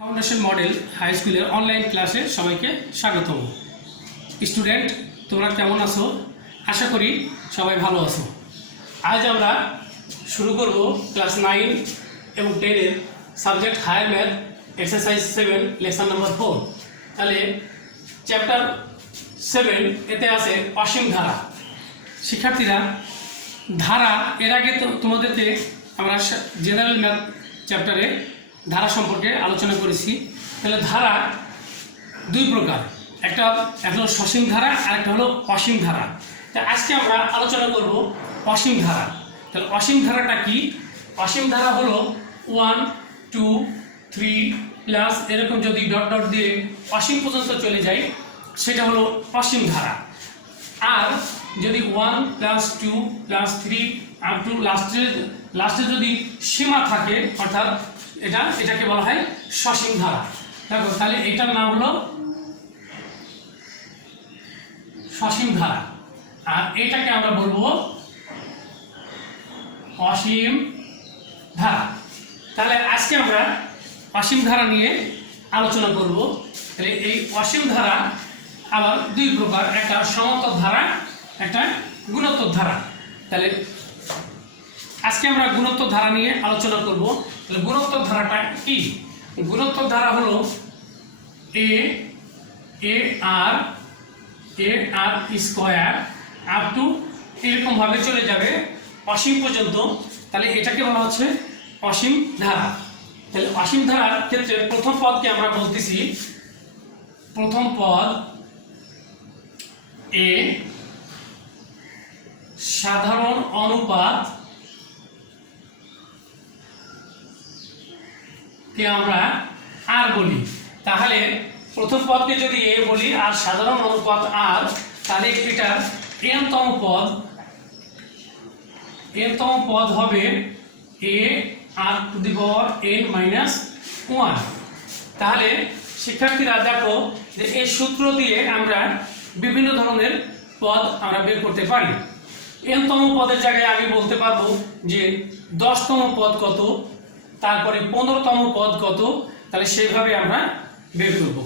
Foundation model high স্কুলের online ক্লাসে সবাইকে স্বাগতম। স্টুডেন্ট, তোমরা কেমন আছো? আশা করি সবাই ভালো আছো। আজ আমরা শুরু করব ক্লাস 9 এবং 10 এর subject higher math exercise 7 lesson number 4। তাহলে চ্যাপ্টার 7 এতে আছে অসীম ধারা। শিক্ষার্থীরা, ধারা এর আগে তোমাদেরকে আমরা জেনারেল ম্যাথ চ্যাপ্টারে ধারা সম্পর্কে আলোচনা করেছি। তাহলে ধারা দুই প্রকার, একটা হলো সসীম ধারা আর একটা হলো অসীম ধারা। তা আজকে আমরা আলোচনা করব অসীম ধারা। তাহলে অসীম ধারাটা কি? অসীম ধারা হলো 1 2 3 প্লাস এরকম যদি ডট ডট দিয়ে অসীম পর্যন্ত চলে যায় সেটা হলো অসীম ধারা। আর যদি 1 প্লাস 2 প্লাস 3 আপ টু লাস্টে যদি সীমা থাকে অর্থাৎ এটাকে বলা হয় সসীম ধারা। দেখো, তাহলে এটার নাম হলো সসীম ধারা আর এটাকে আমরা বলবো অসীম ধারা। তাহলে আজকে আমরা অসীম ধারা নিয়ে আলোচনা করব। তাহলে এই অসীম ধারা আবার দুই প্রকার, একটা সমান্তর ধারা, একটা গুণোত্তর ধারা। তাহলে আজকে আমরা গুণোত্তর ধারা নিয়ে আলোচনা করব। তাহলে গুণোত্তর ধারাটা কি? গুণোত্তর ধারা হলো এ আর স্কয়ার আপ টু এরকম ভাবে চলে যাবে অসীম পর্যন্ত। তাহলে এটাকে বলা হচ্ছে অসীম ধারা। তাহলে অসীম ধারার ক্ষেত্রে প্রথম পদকে আমরা বলতেছি, প্রথম পদ এ সাধারণ অনুপাত কে আমরা আর বলি। তাহলে প্রথম পদকে যদি এ বলি আর সাধারণ অনুপাত আর, তাহলে এটার n-তম পদ হবে এ আর টু দি পাওয়ার n-1। তাহলে শিক্ষার্থীরা দেখো যে এই সূত্র দিয়ে আমরা বিভিন্ন ধরনের পদ আমরা বের করতে পারি। n-তম পদের জায়গায় আমি বলতে পারবো যে 10তম পদ কত, তারপরে 15তম পদ কত, তাহলে সেইভাবে আমরা বের করব।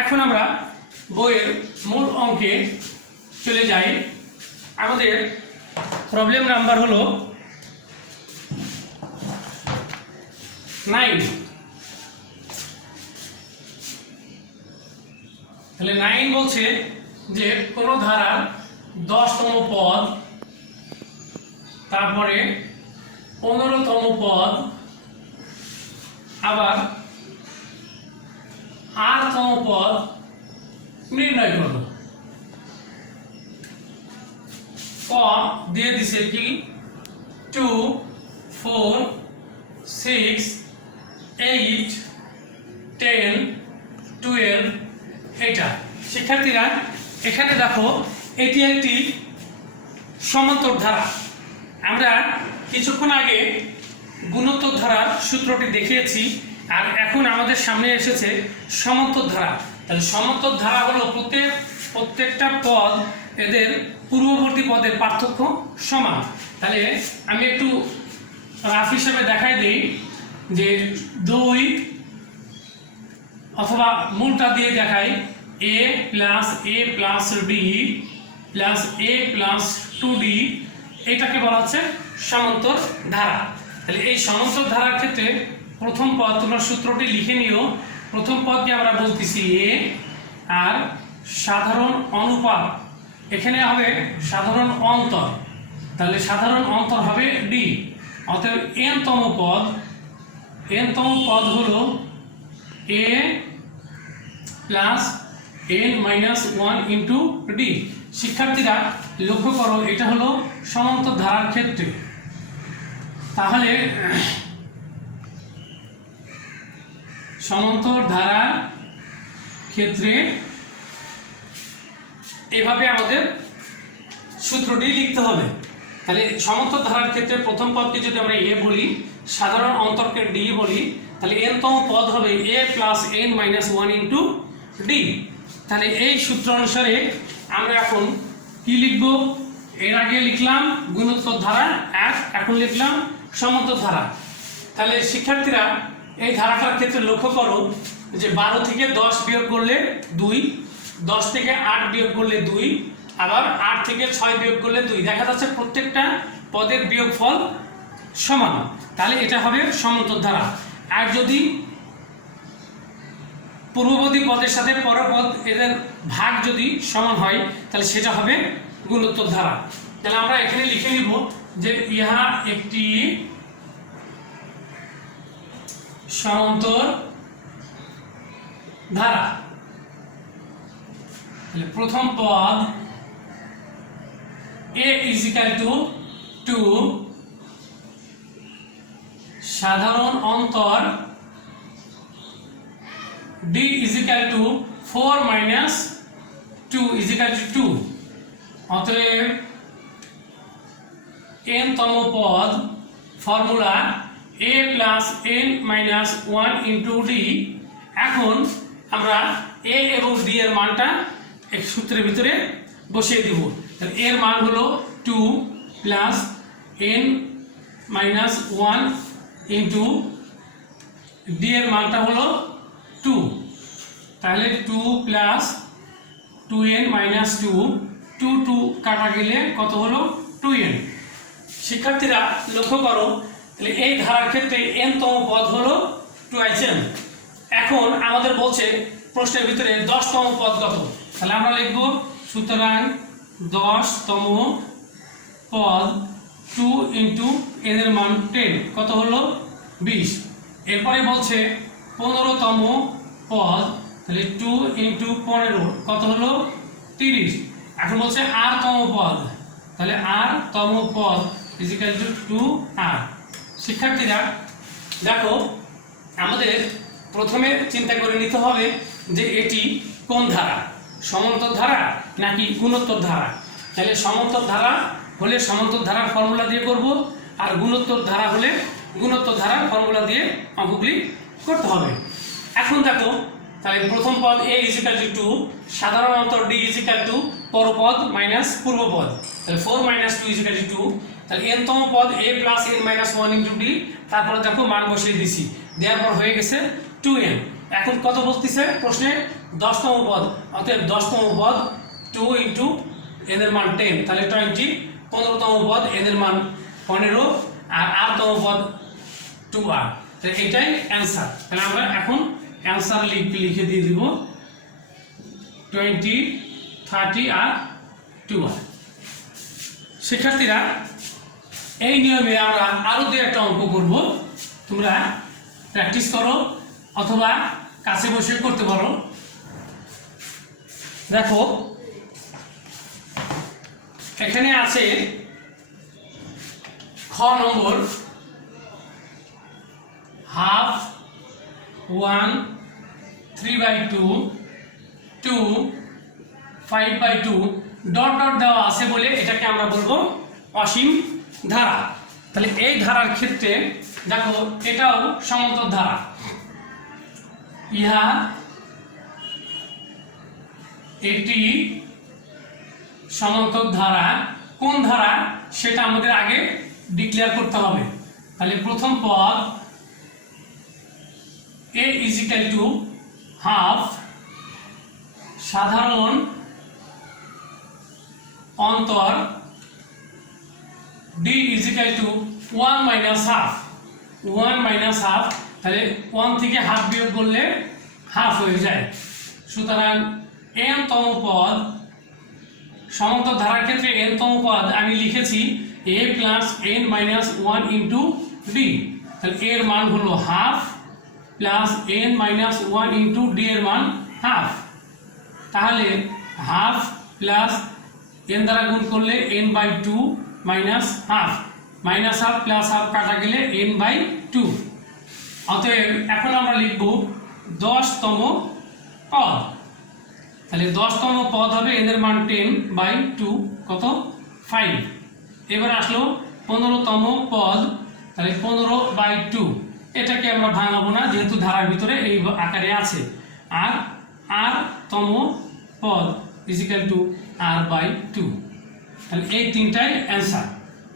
এখন আমরা বইয়ের মূল অঙ্কে চলে যাই। আমাদের প্রবলেম নাম্বার হলো 9। তাহলে 9 বলছে যে কোন ধারার 10তম পদ, তারপরে 15তম পদ, আবার 8তম পদ নির্ণয় করব। ক দিয়ে দিছে কি 2 4 6 8 10 12 এটা। শিক্ষার্থীরা এখানে দেখো এটি একটি সমান্তর ধারা। আমরা কিছুক্ষণ আগে গুণোত্তর ধারার সূত্রটি দেখিয়েছি আর এখন আমাদের সামনে এসেছে সমান্তর ধারা। তাহলে সমান্তর ধারা হলো প্রত্যেকটা পদ এদের পূর্ববর্তী পদের পার্থক্য সমান। তাহলে আমি একটু রাফ হিসাবে দেখাই দিই যে 2 অথবা মূলটা দিয়ে দেখাই a plus b plus a plus 2d, এটাকে বলা হচ্ছে সমান্তর ধারা। তাহলে এই সমান্তর ধারার ক্ষেত্রে প্রথম পদ, তোমরা সূত্রটি লিখে নিও। প্রথম পদকে আমরা বলতেছি এ আর সাধারণ অনুপাত এখানে হবে সাধারণ অন্তর, তাহলে সাধারণ অন্তর হবে ডি। অতএব n-তম পদ হলো এ প্লাস n-1 ইন্টু ডি। শিক্ষার্থীরা লক্ষ্য করো, এটা হলো সমান্তর ধারার ক্ষেত্রে। তাহলে সমান্তর ধারার ক্ষেত্রে এভাবে আমাদের সূত্রটি লিখতে হবে। তাহলে সমান্তর ধারার ক্ষেত্রে প্রথম পদকে যদি আমরা এ বলি, সাধারণ অন্তরকে ডি বলি, তাহলে n-তম পদ হবে এ প্লাস n-1 ইন্টু ডি। তাহলে এই সূত্র অনুসারে আমরা এখন কি লিখব? এর আগে লিখলাম গুণোত্তর ধারা, এখন লিখলাম সমান্তর ধারা। তাহলে শিক্ষার্থীরা এই ধারাটার ক্ষেত্রে লক্ষ্য করো যে 12 থেকে 10 বিয়োগ করলে 2, 10 থেকে 8 বিয়োগ করলে 2, আবার 8 থেকে 6 বিয়োগ করলে 2। দেখা যাচ্ছে প্রত্যেকটা পদের বিয়োগফল সমান, তাহলে এটা হবে সমান্তর ধারা। আর যদি পূর্ববর্তী পদের সাথে পরের পদ এদের ভাগ যদি সমান হয় তাহলে সেটা হবে গুণোত্তর ধারা। তাহলে আমরা এখানে লিখে নিব যে ইহা একটি সমান্তর ধারা। তাহলে প্রথম পদ a is equal to 2, সাধারণ অন্তর d is equal to 4 minus 2 is equal to 2। অতএব n তম পদ formula a plus n minus 1 into d। এখন আমরা a এবং d এর মানটা এক সূত্রের ভিতরে বসিয়ে দিব। তাহলে এর মান হলো 2 plus n minus 1 into d এর মানটা হলো 2। তাহলে 2 plus 2n minus 2, 2 কাটা গেলে কত হলো 2n। শিক্ষার্থীরা লক্ষ্য করো, তাহলে এই ধারার ক্ষেত্রে n তম পদ হলো 2n। এখন আমাদের বলছে প্রশ্নের ভিতরে 10 তম পদ কত, তাহলে আমরা লিখব সুতরাং 10 তম পদ 2 into n এর মান 10 কত হলো 20। এরপরে বলছে 15 তম পদ, তাহলে 2 into 15 কত হলো 30। এখন বলছে r তম পদ, তাহলে r তম পদ is equal to 2r। শিক্ষার্থীরা দেখো, আমাদের প্রথমে চিন্তা করে নিতে হবে যে এটি কোন ধারা, সমান্তর ধারা নাকি গুণোত্তর ধারা। তাহলে সমান্তর ধারা হলে সমান্তর ধারার ফর্মুলা দিয়ে করব, আর গুণোত্তর ধারা হলে গুণোত্তর ধারার ফর্মুলা দিয়ে অঙ্কগুলি করতে হবে। এখন দেখো, তাহলে প্রথম পদ a is equal to 2, সাধারণ অন্তর d is equal to পরপদ মাইনাস পূর্বপদ, তাহলে 4 minus 2 is equal to 2। তাহলে n তম পদ a plus n minus 1 into d, তারপরে দেখো মান বসিয়ে দিছি, দেওয়ার পর হয়ে গেছে 2n। এখন কত বলতেছে প্রশ্নে 10 তম পদ, অতএব 10 তম পদ 2 into n এর মান 10, তাহলে 20। 15 তম পদ n এর মান 15, আর r তম পদ 2r। তাহলে এটাই অ্যান্সার। তাহলে আমরা এখন অ্যান্সার লিখে দিয়ে দিব 20, 30 আর 2r। শিক্ষার্থীরা এই নিয়মে আমরা আরো দুই একটা অঙ্ক করব, তোমরা প্র্যাকটিস করো অথবা কাছে বসে করতে পারো। দেখো এখানে আছে খ নম্বর হাফ 1 3/2 2 5/2 ডট ডট দেওয়া আছে বলে এটাকে আমরা বলবো অসীম ধারা। তাহলে এই ধারার ক্ষেত্রে দেখো এটাও সমান্তর ধারা, ইহা একটি সমান্তর ধারা। কোন ধারা সেটা আমাদের আগে ডিক্লেয়ার করতে হবে। তাহলে প্রথম পদ a is equal to half, সাধারণ অন্তর d is equal to 1 minus half, 1 minus half। তাহলে 1 থেকে হাফ বিয়োগ করলে হাফ হয়ে যায়। সুতরাং n তম পদ, সমান্তর ধারার ক্ষেত্রে n তম পদ আমি লিখেছি a plus n minus 1 into d। তাহলে এর মান হলো half plus n minus 1 into d এর মান হাফ। তাহলে হাফ প্লাস n দ্বারা গুণ করলে n/2 minus half, minus half plus half কাটা গেলে n/2। অতএব এখন আমরা লিখব 10 তম পদ। তাহলে 10 তম পদ হবে n এর মান 10/2 কত 5। এবার আসলো 15 তম পদ, তাহলে 15/2। এটাকে আমরা ভাঙাবো না যেহেতু ধারার ভিতরে এই আকারে আছে। আর r তম পদ is equal to r/2। তাহলে এই তিনটাই অ্যান্সার।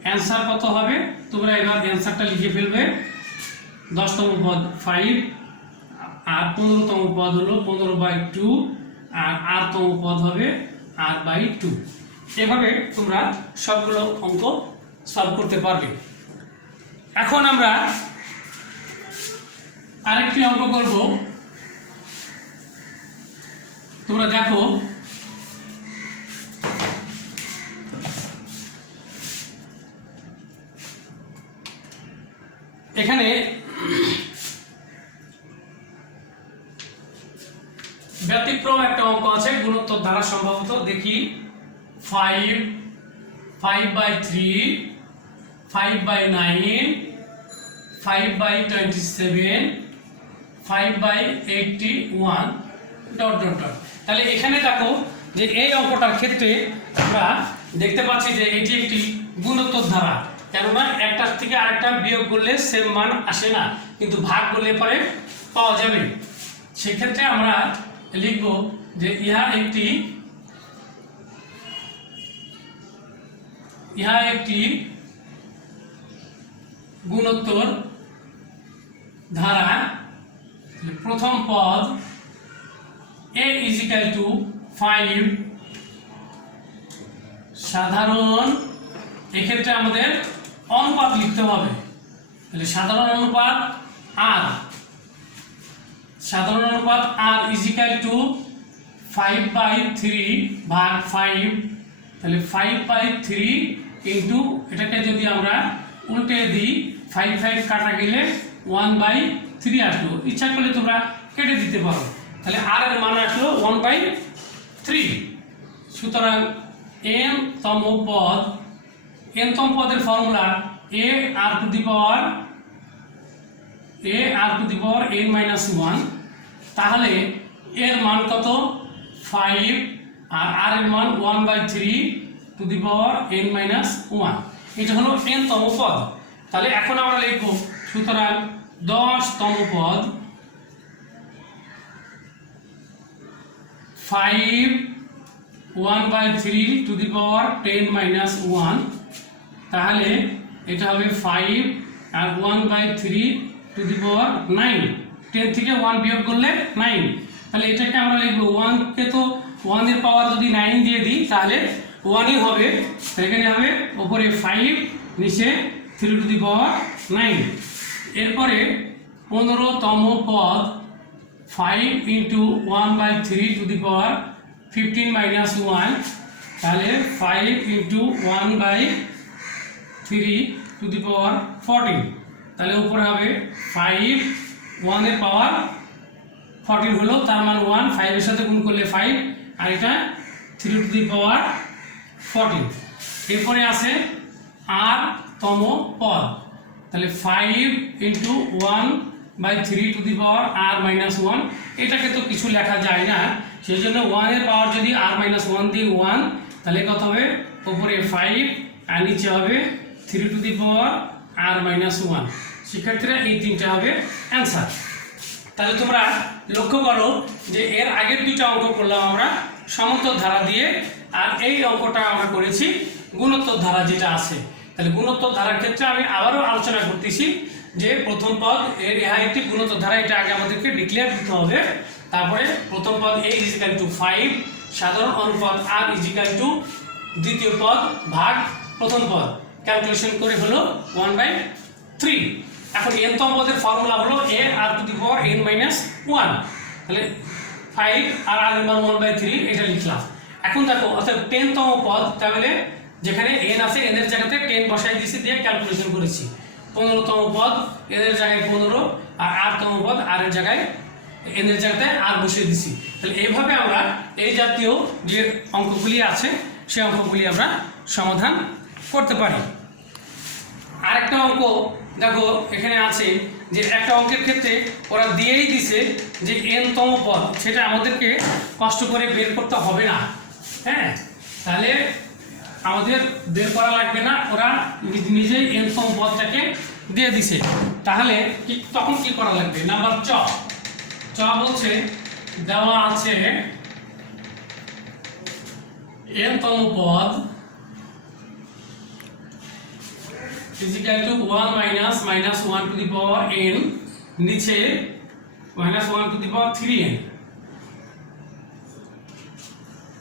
অ্যান্সার কত হবে তোমরা এবার অ্যান্সারটা লিখে ফেলবে। 10তম পদ 5 আর 15তম পদ হলো 15/2 আর 8তম পদ হবে 8/2। এভাবে তোমরা সবগুলো অঙ্ক সলভ করতে পারবে। এখন আমরা আরেকটি অঙ্ক করব। তোমরা দেখো এখানে ব্যতিক্রম একটা অঙ্ক আছে গুণোত্তর ধারা সম্ভবত। দেখি 5/3 5/9 5/27 5/81 ... তাহলে এখানে দেখো যে এই অঙ্কটার ক্ষেত্রে আমরা দেখতে পাচ্ছি যে এটি একটি গুণোত্তর ধারা, কেননা একটার থেকে আরেকটা বিয়োগ করলে সেম মান আসে না, কিন্তু ভাগ করলে পরে পাওয়া যাবে। সেক্ষেত্রে আমরা লিখব যে ইহা একটি গুণোত্তর ধারা। প্রথম পদ a = 5, সাধারণ, এক্ষেত্রে আমাদের অনুপাত লিখতে হবে। তাহলে সাধারণ অনুপাত r = 5/3 ভাগ 5। তাহলে 5/3 ইন্টু এটাকে যদি আমরা উল্টে দিই 5 কাটা গেলে 1/3 আসলো। ইচ্ছা করলে তোমরা কেটে দিতে পারো। তাহলে r এর মান আসলো 1/3। সুতরাং n তম পদের ফর্মুলা a r⁻n−1। তাহলে এর মান কত? 5 আর r এর মান 1/3n−1। এটা হলো n তম পদ। তাহলে এখন আমরা লিখব, সুতরাং 10তম পদ 5 1/310−1। তাহলে এটা হবে 5 আর 1/3⁹ 10 থেকে 1 বিয়োগ করলে 9। তাহলে এটাকে আমরা লিখব 1 কে তো 1 এর পাওয়ার যদি 9 দিয়ে দিই তাহলে 1ই হবে। এখানে হবে উপরে 5 নিচে 3⁹। এরপরে 15তম পদ 5 × 1/315−1। তাহলে 5 × 1/314। তাহলে উপরে হবে 5, 1 এর পাওয়ার 14 হলো, তার মান 1, 5 এর সাথে গুণ করলে 5, আর এটা 3⁴। এরপরে আছে r তম পদ। তাহলে 5 × 1/3r−1। এটাকে তো কিছু লেখা যায় না, সেই জন্য 1 এর পাওয়ার যদি r−1 দিই 1, তাহলে কত হবে? উপরে 5 আর নিচে হবে 3⁻r−1। সেক্ষেত্রে এই তিনটা হবে অ্যান্সার। তাহলে তোমরা লক্ষ্য করো যে এর আগের দুইটা অঙ্ক করলাম আমরা সমান্তর ধারা দিয়ে, আর এই অঙ্কটা আমরা করেছি গুণোত্তর ধারা যেটা আছে। তাহলে গুণোত্তর ধারার ক্ষেত্রে আমি আবারও আলোচনা করতেছি যে প্রথম পদ ইহা একটি গুণোত্তর ধারা, এটা আগে আমাদেরকে ডিক্লেয়ার দিতে হবে। তারপরে প্রথম পদ a = 5, সাধারণ অনুপাত r = দ্বিতীয় পদ ভাগ প্রথম পদ, ক্যালকুলেশন করে হলো 1/3। এখন n তম পদের ফর্মুলা হলো a⁻n−1। তাহলে 5 আর r এর মান 1/3, এটা লিখলাম। এখন দেখো অর্থাৎ 10তম পদ, তাহলে যেখানে n আছে n এর জায়গাতে 10 বসাই দিয়েছি, দিয়ে ক্যালকুলেশন করেছি। 15তম পদ n এর জায়গায় 15, আর r তম পদ r এর জায়গায় n এর জায়গাতে r বসিয়ে দিছি। তাহলে এইভাবে আমরা এই জাতীয় যে অঙ্কগুলি আছে সেই অঙ্কগুলি আমরা সমাধান করতে পারি। আরেকটা অঙ্ক দেখো এখানে আছে যে একটা অঙ্কের ক্ষেত্রে ওরা দিয়েই দিছে যে n তম পদ, সেটা আমাদেরকে কষ্ট করে বের করতে হবে না। হ্যাঁ, তাহলে আমাদের বের করা লাগবে না, ওরা নিজেই n তম পদটাকে দিয়ে দিছে। তাহলে তখন কি করা লাগবে? নাম্বার চ বলছে দেওয়া আছে n তম পদ = 1 - -1n নিচে -1^3n,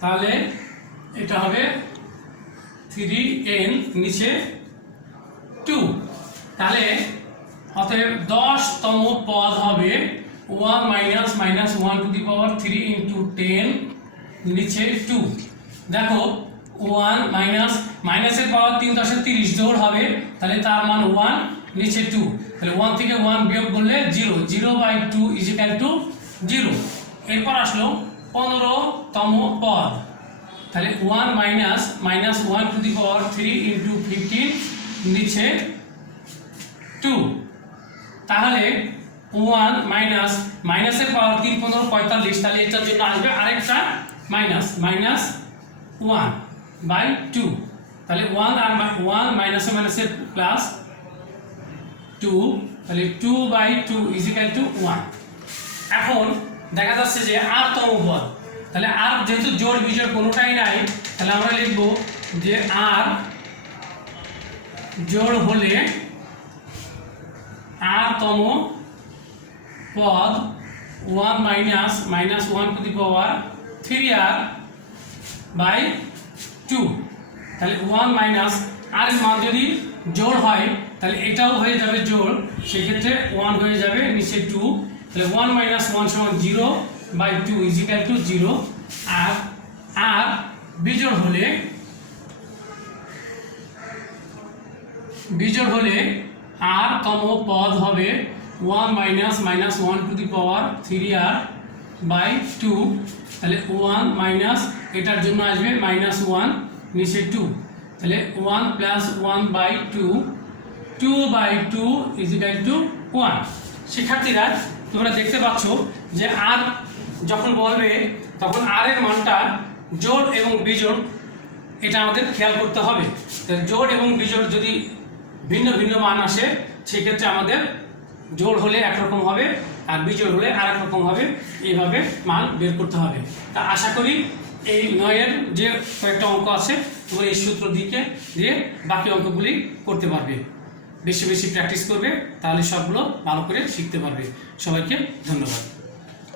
তাহলে এটা হবে 3n নিচে 2, তাহলে অতএব 10তম পদ হবে 1 -1^3 × 10 নিচে 2। দেখো 1 মাইনাসের পাওয়ার 3 × 10 30 জোড় হবে, তাহলে তার মান 1 নিচে 2, তাহলে 1 থেকে 1 বিয়োগ করলে 0, 0/2 = 0। এরপর আসলো 15তম পদ, তাহলে 1 -1^3 × 15 নিচে 2, তাহলে 1 মাইনাসের পাওয়ার 3 15 45, তাহলে এটার জন্য আসবে আরেকটা -1/2, তাহলে 1 আর 1 মাইনাসে প্লাস 2, তাহলে 2/2 = 1। এখন দেখা যাচ্ছে যে r-তম পদ, তাহলে আর যেহেতু জোড় বিজোড় কোনোটাই নাই, তাহলে আমরা লিখব যে r জোড় হলে r-তম পদ 1 -1^3r/2, তাহলে 1 আর এর মান যদি জোড় হয় তাহলে এটাও হয়ে যাবে জোড়, সেক্ষেত্রে 1 হয়ে যাবে নিচে 2, তাহলে 1 - 1 = 0/2 = 0। আর বিজোড় হলে r-তম পদ হবে 1 -1^3r/2, তাহলে 1 মাইনাস এটার জন্য আসবে -1 নিচে 2, তাহলে 1 + 1/2 2/2 = 1। শিক্ষার্থীরা তোমরা দেখতে পাচ্ছ যে আর যখন বলবে তখন আর এর মানটা জোড় এবং বিজোড় এটা আমাদের খেয়াল করতে হবে। তাহলে জোড় এবং বিজোড় যদি ভিন্ন ভিন্ন মান আসে সেক্ষেত্রে আমাদের জোড় হলে একরকম হবে আর বিজোড় হলে আরেক রকম হবে, এইভাবে মান বের করতে হবে। তা আশা করি এই 9-এর যে কয়েকটা অঙ্ক আছে তোমরা এই সূত্র দিয়ে বাকি অঙ্কগুলি করতে পারবে। বেশি বেশি প্র্যাকটিস করবে, তাহলে সবগুলো ভালো করে শিখতে পারবে। সবাইকে ধন্যবাদ।